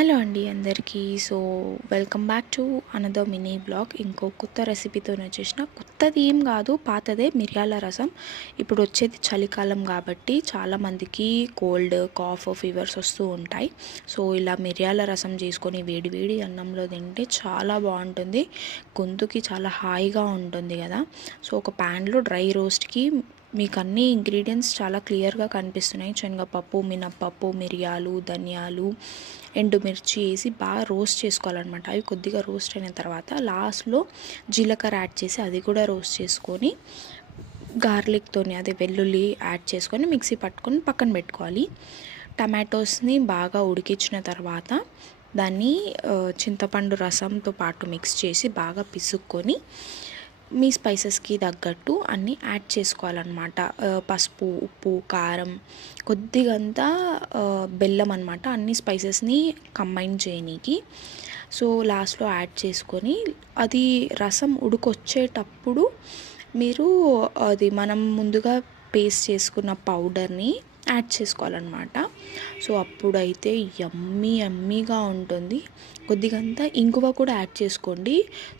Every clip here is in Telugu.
హలో అండి అందరికీ. Welcome back to another mini blog. ఇంకో కొత్త రెసిపీతో వచ్చేసిన కొత్తది ఏం కాదు, పాతదే మిరియాల రసం. ఇప్పుడు వచ్చేది చలికాలం కాబట్టి చాలామందికి కోల్డ్, కాఫ్, ఫీవర్స్ వస్తూ ఉంటాయి. సో ఇలా మిరియాల రసం చేసుకొని వేడి వేడి అన్నంలో తింటే చాలా బాగుంటుంది, గొంతుకి చాలా హాయిగా ఉంటుంది కదా. సో ఒక ప్యాన్లో డ్రై రోస్ట్కి మీకు అన్ని ఇంగ్రీడియంట్స్ చాలా క్లియర్గా కనిపిస్తున్నాయి. శనగపప్పు, మినప్పప్పు, మిరియాలు, ధనియాలు, ఎండుమిర్చి వేసి బాగా రోస్ట్ చేసుకోవాలన్నమాట. అవి కొద్దిగా రోస్ట్ అయిన తర్వాత లాస్ట్లో జీలకర్ర యాడ్ చేసి అది కూడా రోస్ట్ చేసుకొని గార్లిక్తోని అదే వెల్లుల్లి యాడ్ చేసుకొని మిక్సీ పట్టుకొని పక్కన పెట్టుకోవాలి. టమాటోస్ని బాగా ఉడికించిన తర్వాత దాన్ని చింతపండు రసంతో పాటు మిక్స్ చేసి బాగా పిసుక్కొని మీ స్పైసెస్కి తగ్గట్టు అన్నీ యాడ్ చేసుకోవాలన్నమాట. పసుపు, ఉప్పు, కారం, కొద్దిగంతా బెల్లం అనమాట, అన్ని స్పైసెస్ని కంబైన్ చేయనీకి. సో లాస్ట్లో యాడ్ చేసుకొని అది రసం ఉడికొచ్చేటప్పుడు మీరు అది మనం ముందుగా పేస్ట్ చేసుకున్న పౌడర్ని యాడ్ చేసుకోవాలన్నమాట. సో అప్పుడైతే యమ్మీగా ఉంటుంది. కొద్దిగంతా ఇంగువ కూడా యాడ్ చేసుకోండి.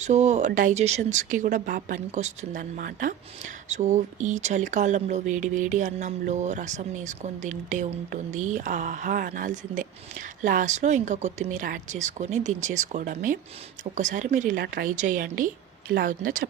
సో డైజెషన్స్కి కూడా బాగా పనికొస్తుంది అనమాట. సో ఈ చలికాలంలో వేడి వేడి అన్నంలో రసం వేసుకొని తింటే ఉంటుంది, ఆహా అనాల్సిందే. లాస్ట్లో ఇంకా కొత్తిమీర యాడ్ చేసుకొని దించేసుకోవడమే. ఒక్కసారి మీరు ఇలా ట్రై చేయండి, ఎలా అవుతుందో చెప్పండి.